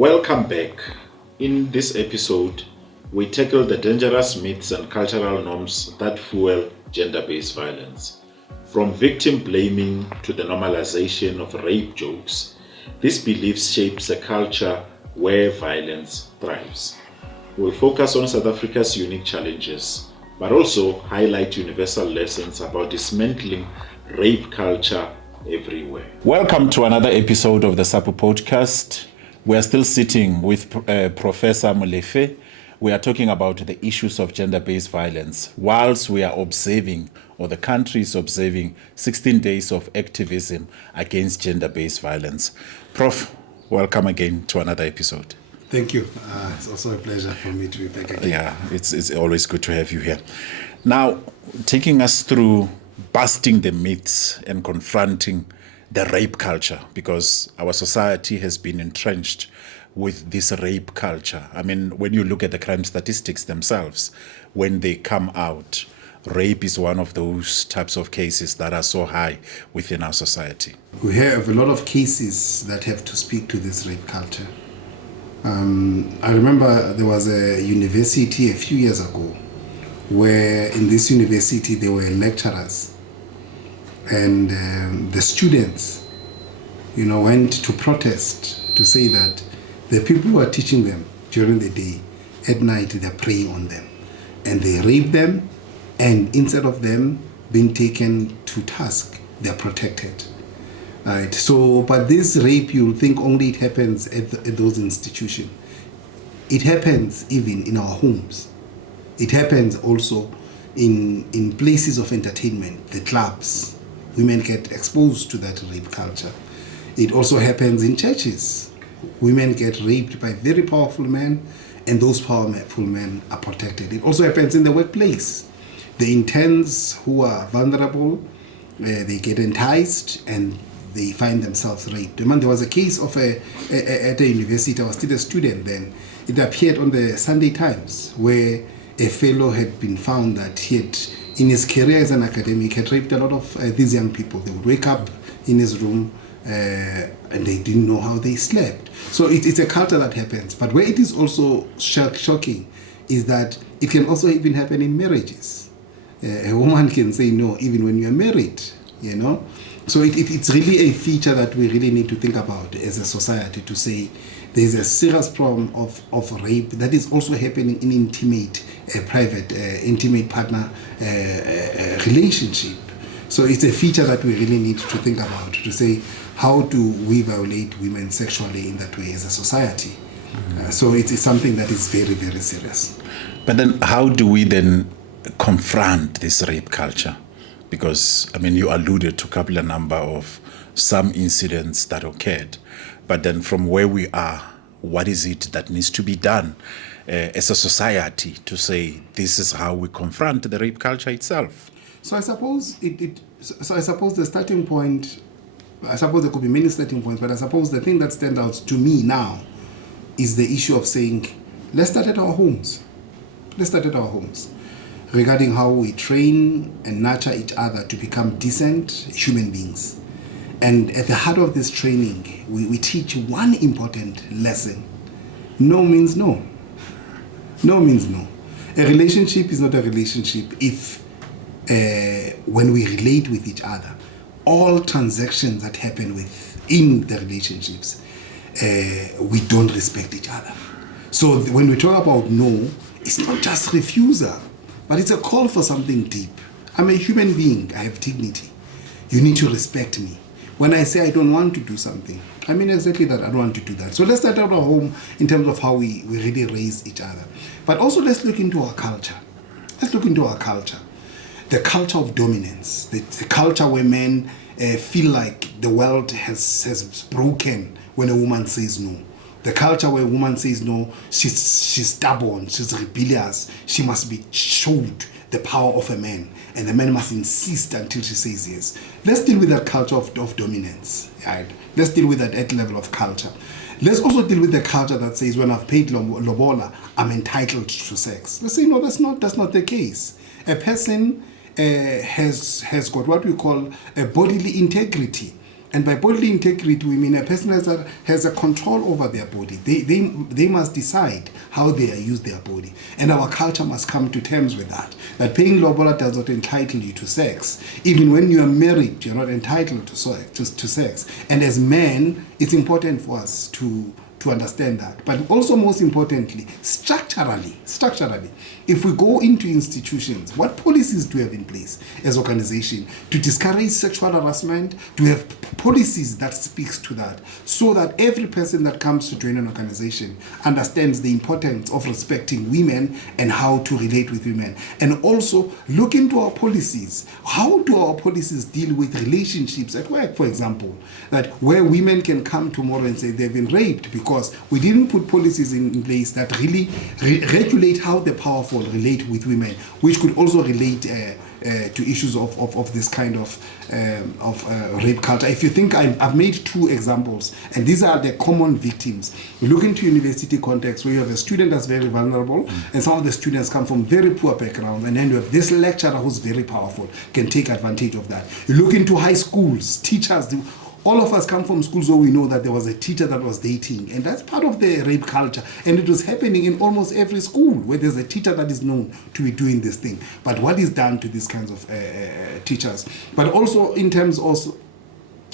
Welcome back. In this episode, we tackle the dangerous myths and cultural norms that fuel gender-based violence. From victim blaming to the normalization of rape jokes, these beliefs shapes a culture where violence thrives. We'll focus on South Africa's unique challenges, but also highlight universal lessons about dismantling rape culture everywhere. Welcome to another episode of the SAPU podcast. We are still sitting with Professor Molefe. We are talking about the issues of gender-based violence whilst we are observing, or the country is observing, 16 days of activism against gender-based violence. Prof, welcome again to another episode. Thank you. It's also a pleasure for me to be back again. Yeah, it's always good to have you here. Now, taking us through busting the myths and confronting the rape culture, because our society has been entrenched with this rape culture. I mean, when you look at the crime statistics themselves, when they come out, rape is one of those types of cases that are so high within our society. We have a lot of cases that have to speak to this rape culture. I remember there was a university a few years ago where in this university there were lecturers and the students, went to protest to say that the people who are teaching them during the day, at night they're preying on them and they rape them, and instead of them being taken to task, they're protected. Right. So, but this rape, you'll think only it happens at those institutions. It happens even in our homes. It happens also in places of entertainment, the clubs. Women get exposed to that rape culture. It also happens in churches. Women get raped by very powerful men, and those powerful men are protected. It also happens in the workplace. The interns who are vulnerable, they get enticed and they find themselves raped. There was a case of at a university. I was still a student then. It appeared on the Sunday Times where a fellow had been found that he had, in his career as an academic, had raped a lot of these young people. They would wake up in his room and they didn't know how they slept. So it's a culture that happens. But where it is also shocking is that it can also even happen in marriages. A woman can say no even when you're married, So it's really a feature that we really need to think about as a society, to say there's a serious problem of rape that is also happening in intimate, private, intimate partner relationship. So it's a feature that we really need to think about, to say how do we violate women sexually in that way as a society. So it's something that is very, very serious. But then how do we then confront this rape culture? Because, you alluded to a number of some incidents that occurred. But then from where we are, what is it that needs to be done as a society to say this is how we confront the rape culture itself? So I suppose the starting point, I suppose there could be many starting points, but I suppose the thing that stands out to me now is the issue of saying, let's start at our homes. Regarding how we train and nurture each other to become decent human beings. And at the heart of this training, we teach one important lesson. No means no. No means no. A relationship is not a relationship if, when we relate with each other, all transactions that happen within the relationships, we don't respect each other. So when we talk about no, it's not just refusal, but it's a call for something deep. I'm a human being. I have dignity. You need to respect me. When I say I don't want to do something, I mean exactly that. I don't want to do that. So let's start out our home in terms of how we really raise each other. But also let's look into our culture. The culture of dominance. The culture where men feel like the world has broken when a woman says no. The culture where a woman says no, she's stubborn, she's rebellious, she must be showed the power of a man, and the man must insist until she says yes. Let's deal with that culture of dominance. Right? Let's deal with that level of culture. Let's also deal with the culture that says when I've paid lobola, I'm entitled to sex. Let's say no, that's not the case. A person has got what we call a bodily integrity. And by bodily integrity, we mean a person has a control over their body. They must decide how they use their body. And our culture must come to terms with that. That paying lobola does not entitle you to sex. Even when you are married, you're not entitled to sex. And as men, it's important for us to understand that. But also, most importantly, structurally, if we go into institutions, what policies do we have in place as organization to discourage sexual harassment? Do we have policies that speaks to that, so that every person that comes to join an organization understands the importance of respecting women and how to relate with women? And also look into our policies. How do our policies deal with relationships at work, for example, that where women can come tomorrow and say they've been raped because we didn't put policies in place that really regulate how the powerful relate with women, which could also relate to issues of this kind of rape culture. If you think, I've made 2 examples, and these are the common victims. We look into university context where you have a student that's very vulnerable, and some of the students come from very poor backgrounds, and then you have this lecturer who's very powerful, can take advantage of that. You look into high schools, teachers. All of us come from schools where we know that there was a teacher that was dating, and that's part of the rape culture. And it was happening in almost every school where there's a teacher that is known to be doing this thing. But what is done to these kinds of teachers? But also in terms of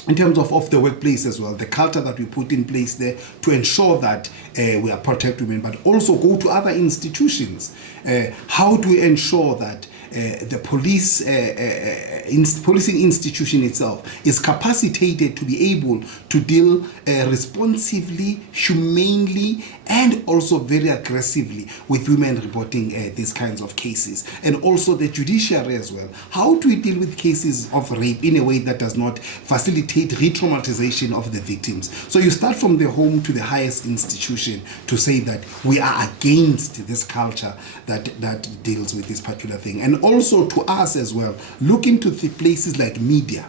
the workplace as well, the culture that we put in place there to ensure that we are protect women, but also go to other institutions. How do we ensure that the policing institution itself is capacitated to be able to deal responsively, humanely, and also very aggressively with women reporting these kinds of cases? And also the judiciary as well. How do we deal with cases of rape in a way that does not facilitate re-traumatization of the victims? So you start from the home to the highest institution to say that we are against this culture that deals with this particular thing. And also to us as well, look into the places like media.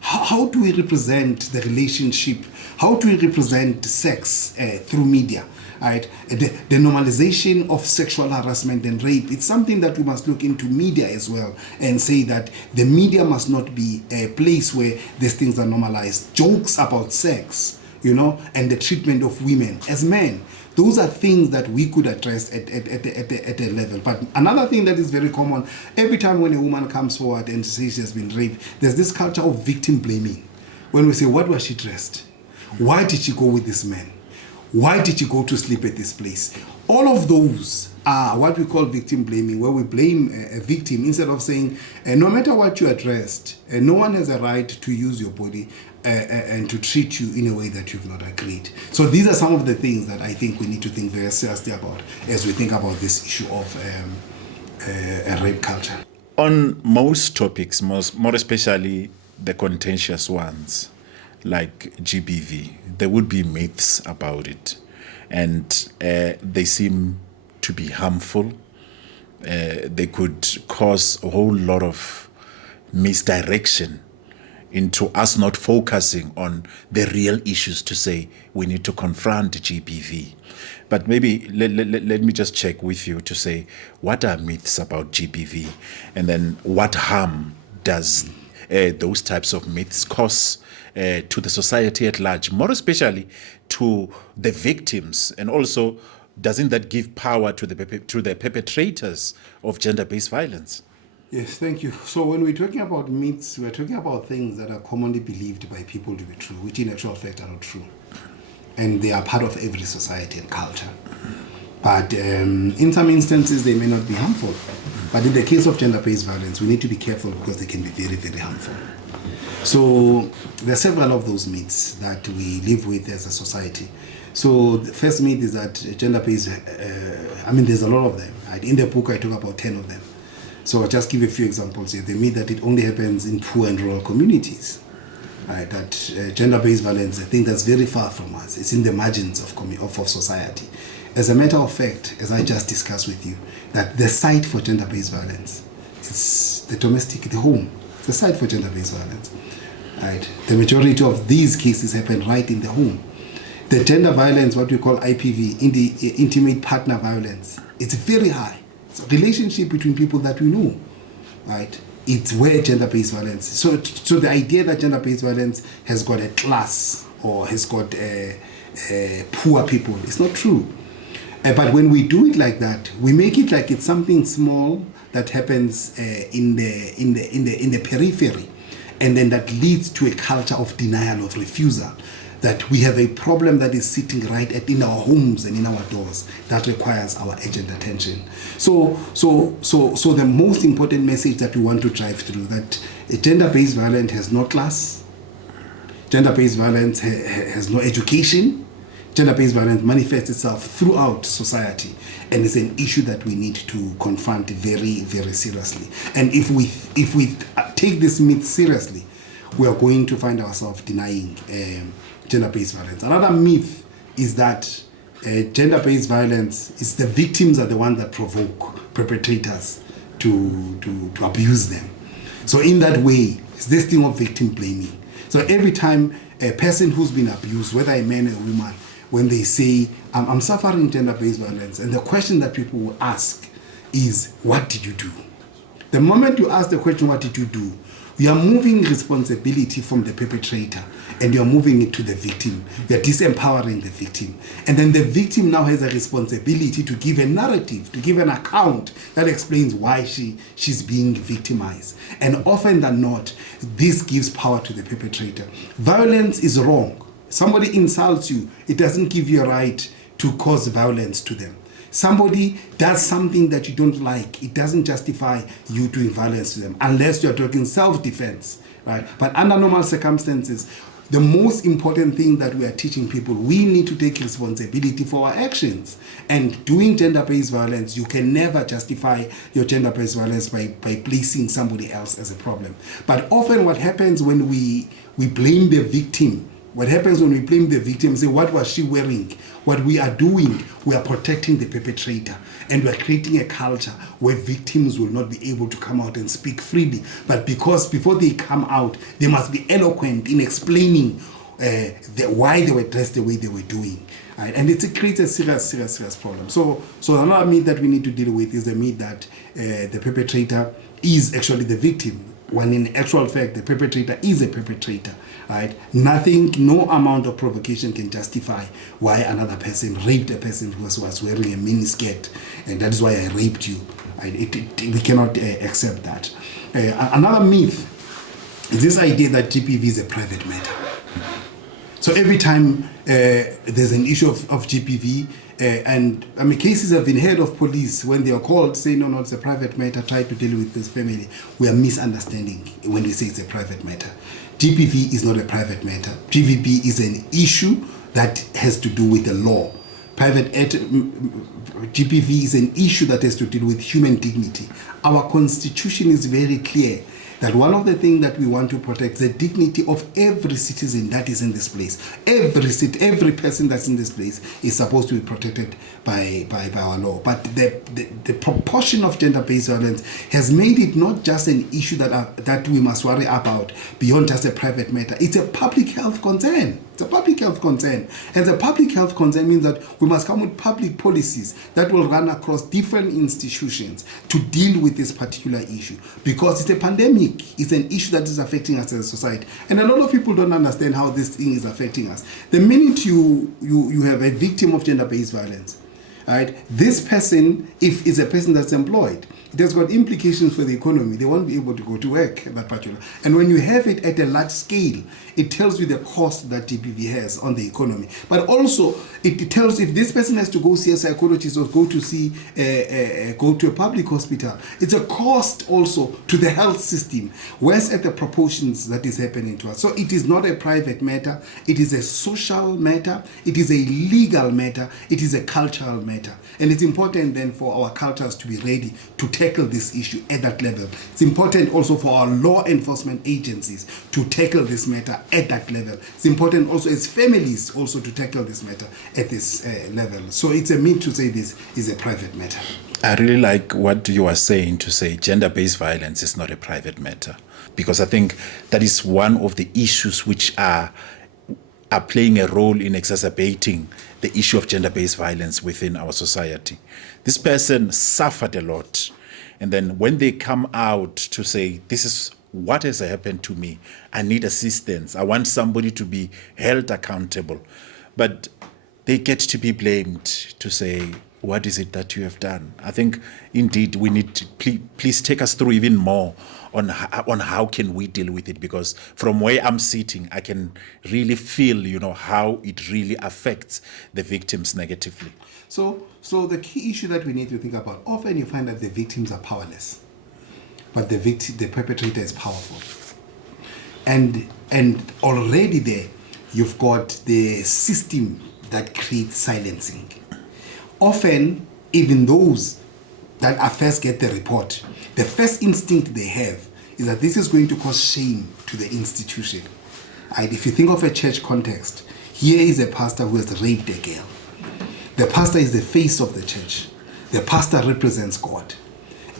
How do we represent the relationship? How do we represent sex through media? Right? The normalization of sexual harassment and rape, it's something that we must look into media as well and say that the media must not be a place where these things are normalized. Jokes about sex, and the treatment of women as men. Those are things that we could address at a level. But another thing that is very common, every time when a woman comes forward and says she has been raped, there's this culture of victim blaming. When we say, what was she dressed? Why did she go with this man? Why did you go to sleep at this place? All of those are what we call victim blaming, where we blame a victim instead of saying, no matter what you are dressed, no one has a right to use your body and to treat you in a way that you've not agreed. So these are some of the things that I think we need to think very seriously about as we think about this issue of a rape culture. On most topics, more especially the contentious ones, like GBV, there would be myths about it, and they seem to be harmful. They could cause a whole lot of misdirection into us not focusing on the real issues to say we need to confront GBV. But maybe let me just check with you to say, what are myths about GBV? And then what harm does those types of myths cause to the society at large, more especially to the victims? And also, doesn't that give power to the perpetrators of gender-based violence? Yes, thank you. So when we're talking about myths, we're talking about things that are commonly believed by people to be true, which in actual fact are not true. And they are part of every society and culture. But in some instances, they may not be harmful. But in the case of gender-based violence, we need to be careful because they can be very, very harmful. So there are several of those myths that we live with as a society. So the first myth is that gender-based, there's a lot of them. Right? In the book, I talk about 10 of them. So I'll just give a few examples here. The myth that it only happens in poor and rural communities. Right? That gender-based violence, I think that's very far from us. It's in the margins of society. As a matter of fact, as I just discussed with you, that the site for gender-based violence, it's the home. It's the site for gender-based violence. Right? The majority of these cases happen right in the home. The gender violence, what we call IPV, in the intimate partner violence, it's very high. It's a relationship between people that we know, right? it's where gender-based violence. So the idea that gender-based violence has got a class or has got poor people is not true. But when we do it like that, we make it like it's something small that happens in the periphery, and then that leads to a culture of denial, of refusal. That we have a problem that is sitting right in our homes and in our doors that requires our urgent attention. So the most important message that we want to drive through, that gender-based violence has no class, gender-based violence has no education, gender-based violence manifests itself throughout society, and it's an issue that we need to confront very, very seriously. And if we take this myth seriously, we are going to find ourselves denying gender-based violence. Another myth is that gender-based violence is the victims are the ones that provoke perpetrators to abuse them. So in that way, it's this thing of victim blaming. So every time a person who's been abused, whether a man or a woman, when they say, I'm suffering gender-based violence, and the question that people will ask is, what did you do? The moment you ask the question, what did you do? You are moving responsibility from the perpetrator and you're moving it to the victim. You're disempowering the victim. And then the victim now has a responsibility to give a narrative, to give an account that explains why she's being victimized. And often than not, this gives power to the perpetrator. Violence is wrong. Somebody insults you, it doesn't give you a right to cause violence to them. Somebody does something that you don't like, it doesn't justify you doing violence to them, unless you're talking self-defense, right? But under normal circumstances, the most important thing that we are teaching people, we need to take responsibility for our actions. And doing gender-based violence, you can never justify your gender-based violence by placing somebody else as a problem. But often what happens when we blame the victim, what happens when we blame the victim, say, what was she wearing? What we are doing, we are protecting the perpetrator. And we are creating a culture where victims will not be able to come out and speak freely. But because before they come out, they must be eloquent in explaining why they were dressed the way they were doing. Right? And it creates a serious problem. So another myth that we need to deal with is the myth that the perpetrator is actually the victim, when in actual fact the perpetrator is a perpetrator, right? No amount of provocation can justify why another person raped a person who was wearing a mini skirt, and that is why I raped you. Right? We cannot accept that. Another myth is this idea that GBV is a private matter. So every time there's an issue of GBV, and I mean, cases have been heard of police when they are called, say, no, it's a private matter, try to deal with this family. We are misunderstanding when we say it's a private matter. GBV is not a private matter. GBV is an issue that has to do with the law. GBV is an issue that has to do with human dignity. Our constitution is very clear that one of the things that we want to protect is the dignity of every citizen that is in this place. Every person that's in this place is supposed to be protected by our law. But the proportion of gender-based violence has made it not just an issue that we must worry about beyond just a private matter. It's a public health concern. It's a public health concern. And the public health concern means that we must come with public policies that will run across different institutions to deal with this particular issue. Because it's a pandemic. It's an issue that is affecting us as a society. And a lot of people don't understand how this thing is affecting us. The minute you have a victim of gender-based violence, right, this person, if it's a person that's employed, it has got implications for the economy. They won't be able to go to work, that particular. And when you have it at a large scale, it tells you the cost that GBV has on the economy. But also, it tells if this person has to go see a psychologist or go to a public hospital, it's a cost also to the health system. Where's at the proportions that is happening to us? So it is not a private matter. It is a social matter. It is a legal matter. It is a cultural matter. And it's important then for our cultures to be ready to tackle this issue at that level. It's important also for our law enforcement agencies to tackle this matter at that level. It's important also as families also to tackle this matter at this level. So it's a myth to say this is a private matter. I really like what you are saying, to say gender-based violence is not a private matter, because I think that is one of the issues which are playing a role in exacerbating the issue of gender-based violence within our society. This person suffered a lot, And then when they come out to say, this is what has happened to me, I need assistance, I want somebody to be held accountable. But they get to be blamed to say, what is it that you have done? I think indeed we need to please take us through even more on how can we deal with it, because from where I'm sitting, I can really feel, how it really affects the victims negatively. So the key issue that we need to think about, often you find that the victims are powerless, but the perpetrator is powerful. And already there, you've got the system that creates silencing. Often, even those that at first get the report, the first instinct they have is that this is going to cause shame to the institution. And if you think of a church context, here is a pastor who has raped a girl. The pastor is the face of the church. The pastor represents God.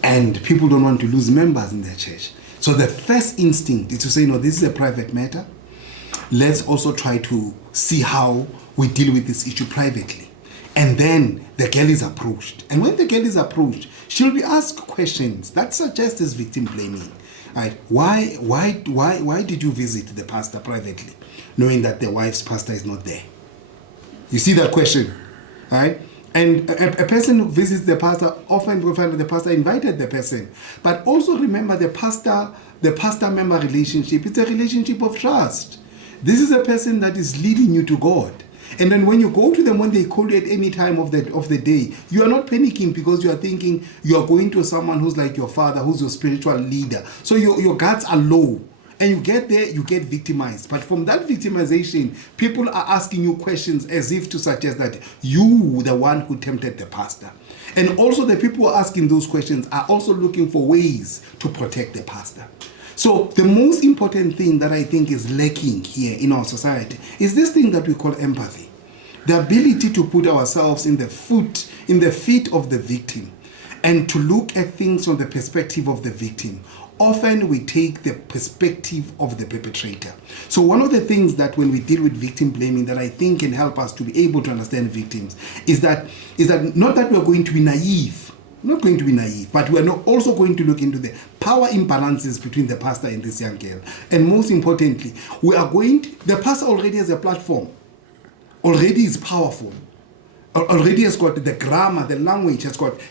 And people don't want to lose members in their church. So the first instinct is to say, no, this is a private matter. Let's also try to see how we deal with this issue privately. And then the girl is approached. And when the girl is approached, she'll be asked questions that suggest this victim blaming. Right? Why did you visit the pastor privately, knowing that the wife's pastor is not there? You see that question, right? And a person who visits the pastor often will find that the pastor invited the person. But also remember, the pastor-member relationship, it's a relationship of trust. This is a person that is leading you to God. And then when you go to them, when they call you at any time of the day, you are not panicking because you are thinking you are going to someone who's like your father, who's your spiritual leader. So your guards are low. And you get there, you get victimized. But from that victimization, people are asking you questions as if to suggest that you were the one who tempted the pastor. And also the people who are asking those questions are also looking for ways to protect the pastor. So the most important thing that I think is lacking here in our society is this thing that we call empathy. The ability to put ourselves in the feet of the victim and to look at things from the perspective of the victim. Often we take the perspective of the perpetrator. So one of the things that when we deal with victim blaming that I think can help us to be able to understand victims is that not that we're going to be naive. We're not going to be naive, but we're not also going to look into the power imbalances between the pastor and this young girl. And most importantly, the pastor already has a platform, already is powerful, already has got the grammar, the language,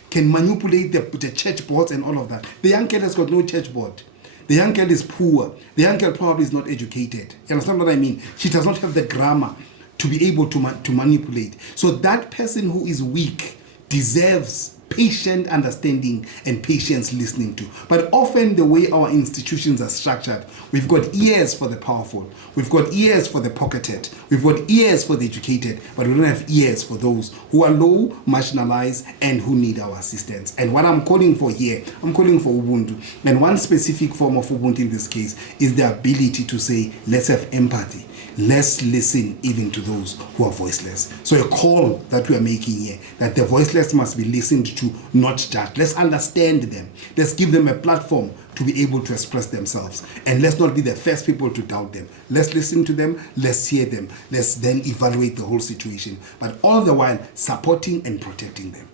can manipulate the church boards and all of that. The young girl has got no church board. The young girl is poor. The young girl probably is not educated. You understand what I mean? She does not have the grammar to be able to manipulate. So that person who is weak deserves patient understanding and patience listening to. But often the way our institutions are structured, we've got ears for the powerful, we've got ears for the pocketed, we've got ears for the educated, but we don't have ears for those who are low, marginalized, and who need our assistance. And what I'm calling for here, I'm calling for Ubuntu. And one specific form of Ubuntu in this case is the ability to say, let's have empathy. Let's listen even to those who are voiceless. So a call that we are making here, that the voiceless must be listened to, not judged. Let's understand them. Let's give them a platform to be able to express themselves. And let's not be the first people to doubt them. Let's listen to them. Let's hear them. Let's then evaluate the whole situation. But all the while, supporting and protecting them.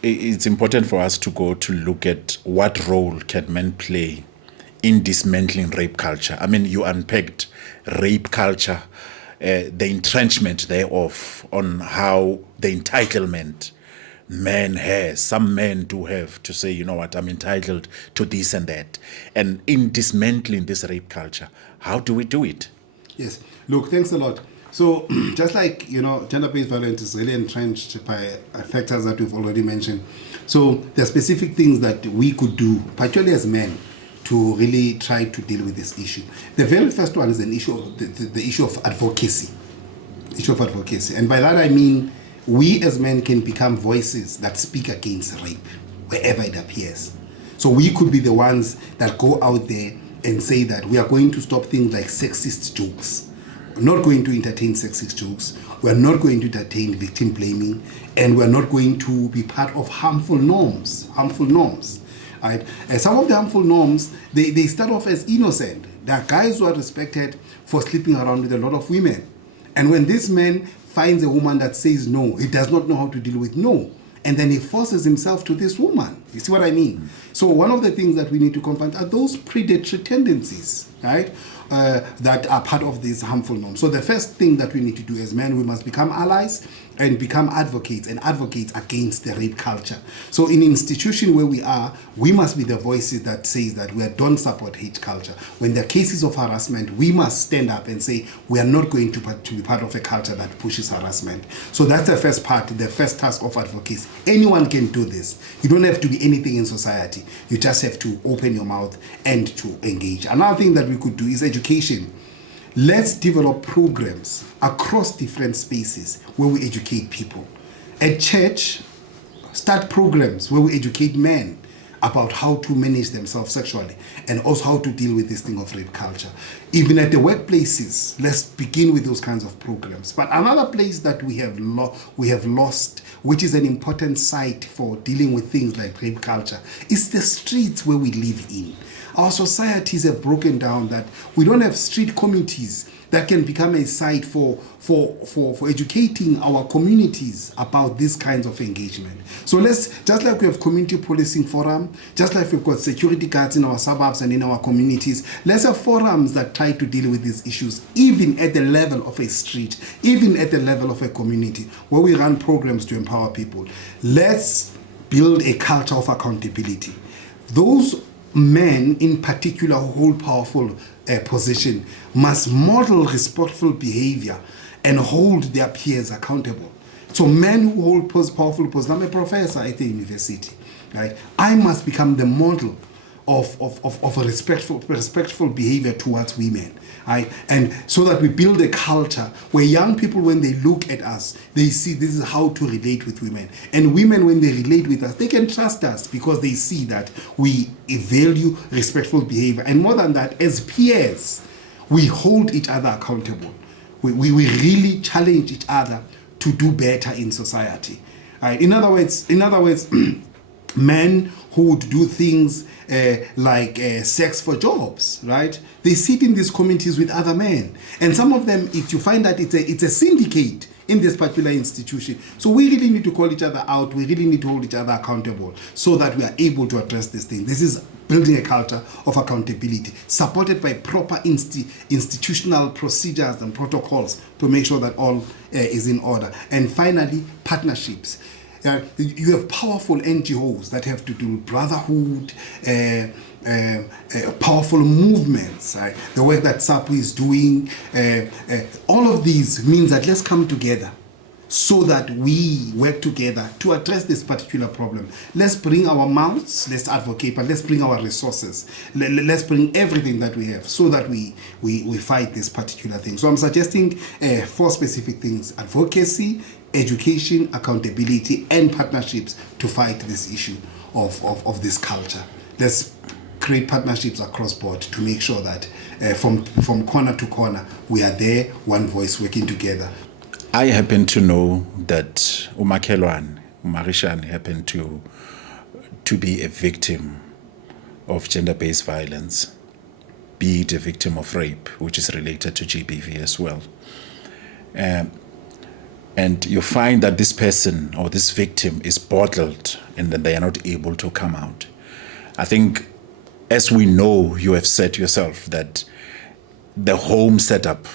It's important for us to go to look at what role can men play in dismantling rape culture. I mean, you unpacked rape culture, the entrenchment thereof, on how the entitlement man has. Some men do have to say, you know what, I'm entitled to this and that. And in dismantling this rape culture, how do we do it? Yes. Look, thanks a lot. So just like, gender-based violence is really entrenched by factors that we've already mentioned. So there are specific things that we could do, particularly as men, to really try to deal with this issue. The very first one is an issue of the issue of advocacy. Issue of advocacy. And by that I mean we as men can become voices that speak against rape wherever it appears. So we could be the ones that go out there and say that we are going to stop things like sexist jokes. We're not going to entertain sexist jokes. We're not going to entertain victim blaming. And we're not going to be part of harmful norms. Right? And some of the harmful norms, they start off as innocent. There are guys who are respected for sleeping around with a lot of women. And when this man finds a woman that says no, he does not know how to deal with no. and then he forces himself to this woman. You see what I mean? So one of the things that we need to confront are those predatory tendencies, right? That are part of these harmful norms. So the first thing that we need to do as men, we must become allies and become advocates against the rape culture. So in an institution where we are, we must be the voices that says that we don't support hate culture. When there are cases of harassment, we must stand up and say we are not going to be part of a culture that pushes harassment. So that's the first part, the first task of advocacy. Anyone can do this. You don't have to be anything in society. You just have to open your mouth and to engage. Another thing that we could do is education. Let's develop programs across different spaces where we educate people. At church, start programs where we educate men about how to manage themselves sexually and also how to deal with this thing of rape culture. Even at the workplaces, let's begin with those kinds of programs. But another place that we have lost, which is an important site for dealing with things like rape culture, is the streets where we live in. Our societies have broken down that we don't have street committees that can become a site for educating our communities about these kinds of engagement. So let's, just like we have community policing forum, just like we've got security guards in our suburbs and in our communities, let's have forums that try to deal with these issues, even at the level of a street, even at the level of a community, where we run programs to empower people. Let's build a culture of accountability. Those men in particular who hold powerful position must model respectful behavior and hold their peers accountable. So men who hold powerful positions, I'm a professor at the university, right? I must become the model of a respectful behavior towards women, right? And so that we build a culture where young people, when they look at us, they see this is how to relate with women. And women, when they relate with us, they can trust us because they see that we value respectful behavior. And more than that, as peers, we hold each other accountable. We really challenge each other to do better in society. Right? In other words, men who would do things like sex for jobs, right? They sit in these committees with other men. And some of them, if you find that it's a syndicate in this particular institution. So we really need to call each other out. We really need to hold each other accountable so that we are able to address this thing. This is building a culture of accountability, supported by proper institutional procedures and protocols to make sure that all is in order. And finally, partnerships. You have powerful NGOs that have to do brotherhood, powerful movements, right? The work that SAPU is doing. All of these means that let's come together so that we work together to address this particular problem. Let's bring our mouths, let's advocate, but let's bring our resources. Let's bring everything that we have so that we fight this particular thing. So I'm suggesting 4 specific things: advocacy, education, accountability, and partnerships to fight this issue of this culture. Let's create partnerships across board to make sure that from corner to corner, we are there, one voice working together. I happen to know that Umakhelwane, Marishan, happened to be a victim of gender-based violence, be it a victim of rape, which is related to GBV as well. And you find that this person or this victim is bottled and then they are not able to come out. I think, as we know, you have said yourself that the home setup,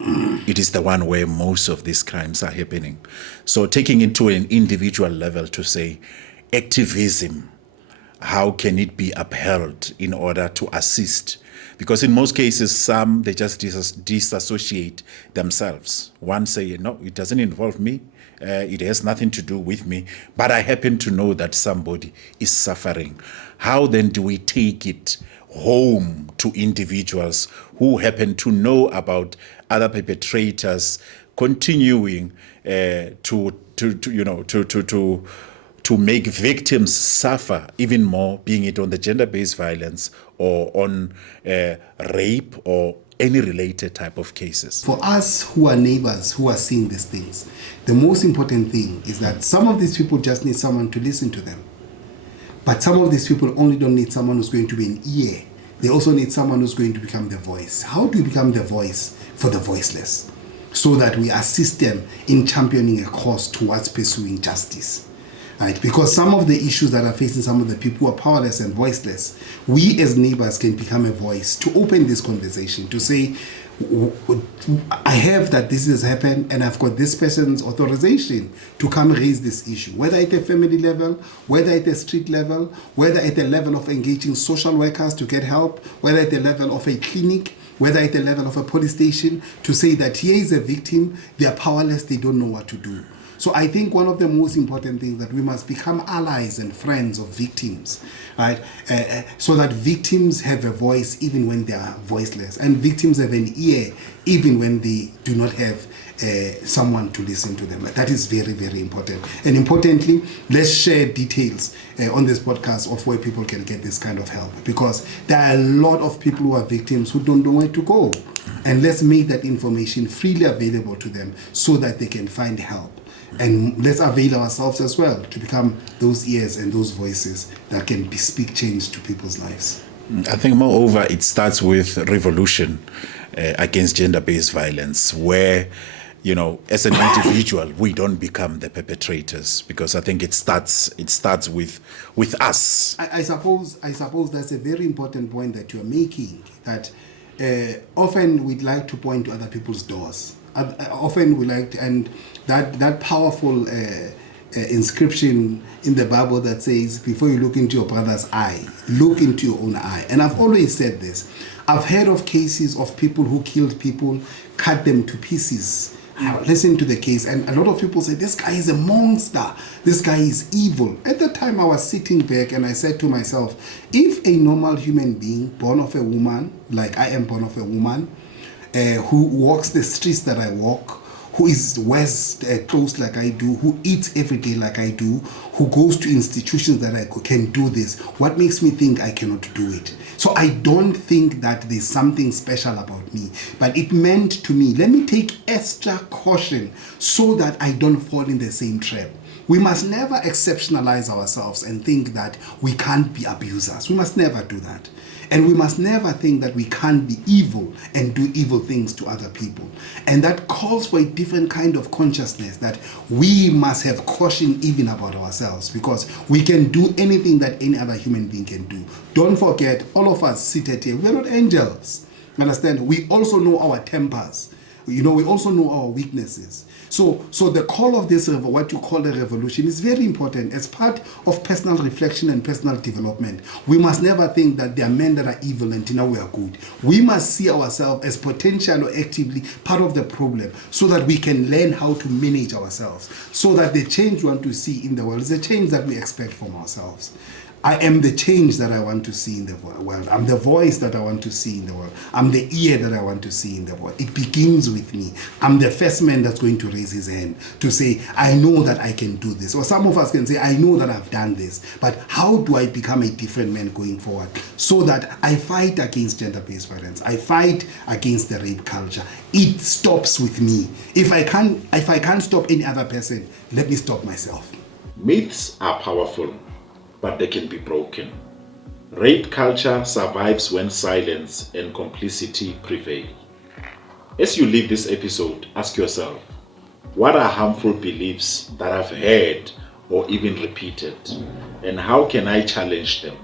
it is the one where most of these crimes are happening. So taking it to an individual level to say, activism, how can it be upheld in order to assist? Because in most cases, some, they just disassociate themselves. One say, no, it doesn't involve me. It has nothing to do with me. But I happen to know that somebody is suffering. How then do we take it home to individuals who happen to know about other perpetrators continuing to make victims suffer even more, being it on the gender-based violence or on rape or any related type of cases? For us who are neighbors, who are seeing these things, the most important thing is that some of these people just need someone to listen to them. But some of these people only don't need someone who's going to be an ear. They also need someone who's going to become the voice. How do you become the voice for the voiceless? So that we assist them in championing a cause towards pursuing justice. right? Because some of the issues that are facing some of the people who are powerless and voiceless, we as neighbors can become a voice to open this conversation, to say, I have that this has happened and I've got this person's authorization to come raise this issue, whether at a family level, whether at a street level, whether at the level of engaging social workers to get help, whether at the level of a clinic, whether at the level of a police station, to say that here is a victim, they are powerless, they don't know what to do. So I think one of the most important things that we must become allies and friends of victims, right? So that victims have a voice even when they are voiceless, and victims have an ear even when they do not have someone to listen to them. That is very, very important. And importantly, let's share details on this podcast of where people can get this kind of help, because there are a lot of people who are victims who don't know where to go. And let's make that information freely available to them so that they can find help. And let's avail ourselves as well to become those ears and those voices that can speak change to people's lives. I think moreover, it starts with revolution against gender-based violence, where, you know, as an individual, we don't become the perpetrators, because I think it starts with us. I suppose that's a very important point that you're making, that often we'd like to point to other people's doors. Often we like to, and that powerful inscription in the Bible that says, before you look into your brother's eye, look into your own eye. And I've always said this. I've heard of cases of people who killed people, cut them to pieces. I listened to the case, and a lot of people say, this guy is a monster, this guy is evil. At the time I was sitting back and I said to myself, if a normal human being born of a woman, like I am born of a woman, who walks the streets that I walk, who wears clothes like I do, who eats every day like I do, who goes to institutions that I can do this, what makes me think I cannot do it? So I don't think that there's something special about me, but it meant to me, let me take extra caution so that I don't fall in the same trap. We must never exceptionalize ourselves and think that we can't be abusers. We must never do that. And we must never think that we can't be evil and do evil things to other people. And that calls for a different kind of consciousness, that we must have caution even about ourselves, because we can do anything that any other human being can do. Don't forget, all of us seated here, we're not angels. Understand? We also know our tempers. You know, we also know our weaknesses. So the call of this, what you call a revolution, is very important. As part of personal reflection and personal development, we must never think that there are men that are evil and now we are good. We must see ourselves as potential or actively part of the problem, so that we can learn how to manage ourselves, so that the change we want to see in the world is a change that we expect from ourselves. I am the change that I want to see in the world. I'm the voice that I want to see in the world. I'm the ear that I want to see in the world. It begins with me. I'm the first man that's going to raise his hand to say, I know that I can do this. Or some of us can say, I know that I've done this. But how do I become a different man going forward, so that I fight against gender-based violence? I fight against the rape culture. It stops with me. If I can't stop any other person, let me stop myself. Myths are powerful, but they can be broken. Rape culture survives when silence and complicity prevail. As you leave this episode, ask yourself, what are harmful beliefs that I've heard or even repeated, and how can I challenge them?